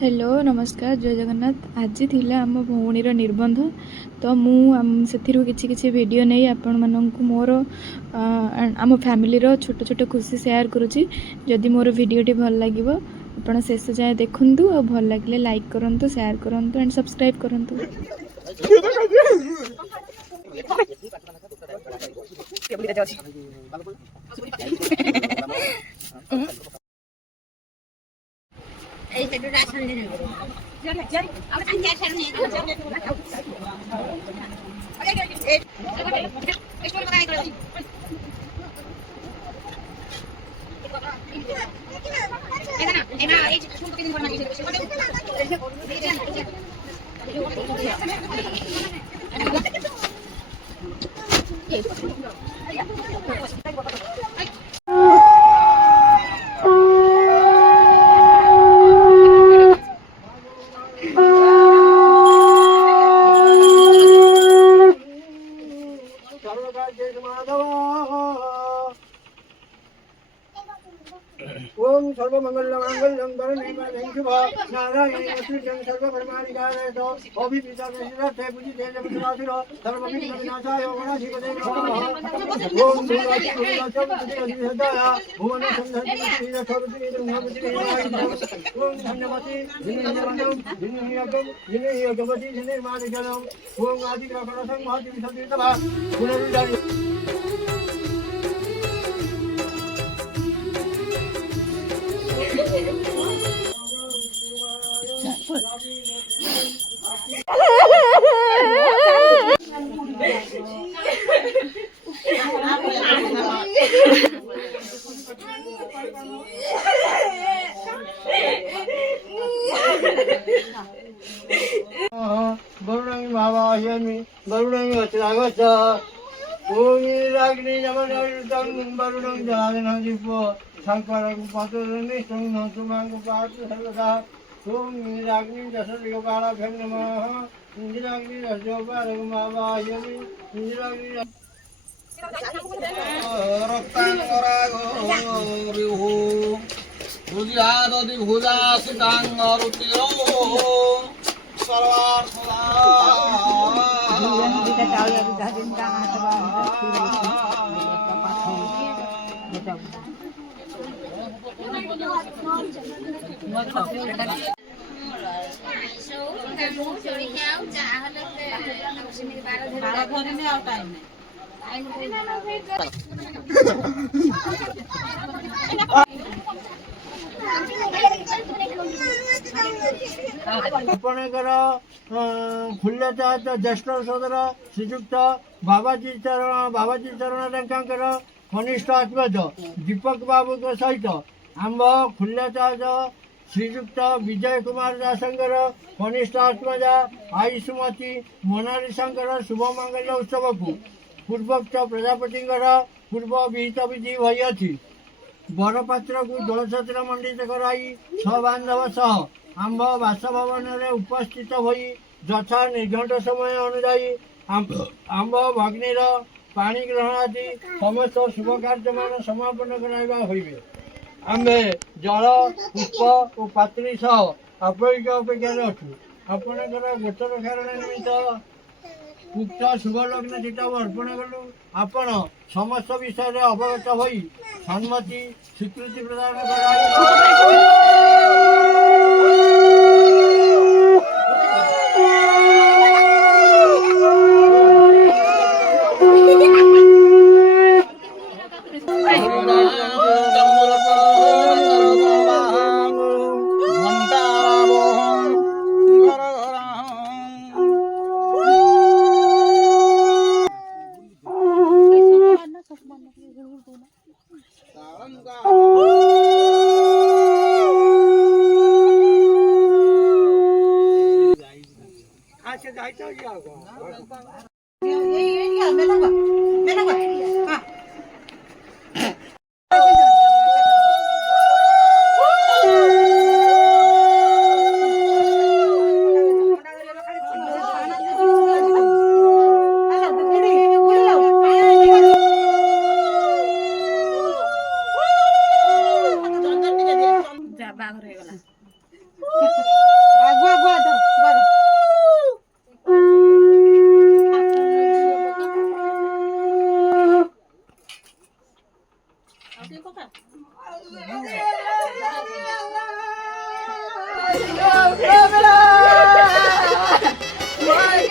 Hello नमस्कार जय जगन्नाथ। आज थिला आम भौणीर निबंध तो मुझे किसी वीडियो नहीं आपण मानक मोर आम फैमिली छोट छोट खुशी शेयर करुँची। जदि मोर वीडियोटी भल लगे आप शेष जाए देखूँ और भल लगे लाइक करूँ शेयर करूँ एंड सब्सक्राइब करूँ। ओम सर्वमंगलमांगल्यं धर्मेन्द्रं शुभ नारायणं सर्वधर्माधिकारयतो अभिपितामहिरथे पूजिते जगन्नाथो सर्वविघ्नविनाशाय गणाधिपते नमः। ओम दुर्गाचन्द्रसदाया भुवन ओम धन्यवती जिनेयगवती जिनेर्मानिजनम् ओम आदिग्रहणसं महतिविसतीतभा पुनरुद्धारि Barunang Mawayami, Barunang Yatagata, Umi Ragni Yamanang, Barunang Janajipo, Sankarang Paturani, Sangamang Patu Helga, Umi Ragni Jasarigala Penama, Indiragni Jobara Mawayami, Indiragni Roktang Orago, Rihu, Rudiado di Huda, Sitang Rutio. ଆପଣଙ୍କର ଫୁଲ୍ଲତା ଜ୍ୟେଷ୍ଠ ସୋଦର ଶ୍ରୀଯୁକ୍ତ ବାବାଜୀ ଚରଣ ତାଙ୍କର କନିଷ୍ଠ ଆତ୍ମଜ ଦୀପକ ବାବୁଙ୍କ ସହିତ ଆମ୍ଭ ଫୁଲ୍ଲତାଜ ଶ୍ରୀଯୁକ୍ତ ବିଜୟ କୁମାର ଦାସଙ୍କର କନିଷ୍ଠ ଆତ୍ମଜା ଆୟୁଷମତୀ ମୋନାଲିସାଙ୍କର ଶୁଭମଙ୍ଗଳ ଉତ୍ସବକୁ ପୂର୍ବୋକ୍ତ ପ୍ରଜାପତିଙ୍କର ପୂର୍ବ ବିହିତ ବିଧି ହୋଇଅଛି। ବରପାତ୍ରକୁ ଦୋଳଛତ୍ର ମଣ୍ଡିତ କରାଇ ସବାନ୍ଧବ ସହ ଆମ୍ଭ ବାସଭବନରେ ଉପସ୍ଥିତ ହୋଇ ଯଥା ନିର୍ଘଣ୍ଟ ସମୟ ଅନୁଯାୟୀ ଆମ୍ଭ ଭଗ୍ନୀର ପାଣି ଗ୍ରହଣ ଆଦି ସମସ୍ତ ଶୁଭ କାର୍ଯ୍ୟମାନ ସମାପନ କରାଇବା ହୋଇବେ। ଆମ୍ଭେ ଜଳ ପୁଷ୍ପ ଓ ପାତ୍ରୀ ସହ ଆପଣଙ୍କ ଅପେକ୍ଷାରେ ଅଛୁ। ଆପଣଙ୍କର ଗୋଚର କାରଣ ନିମିତ୍ତ ଉକ୍ତ ଶୁଭ ଲଗ୍ନ ଚିଠାକୁ ଅର୍ପଣ କଲୁ। ଆପଣ ସମସ୍ତ ବିଷୟରେ ଅବଗତ ହୋଇ ସମ୍ମତି ସ୍ୱୀକୃତି ପ୍ରଦାନ କରାଇ ବାହାଘର ହେଇଗଲା। My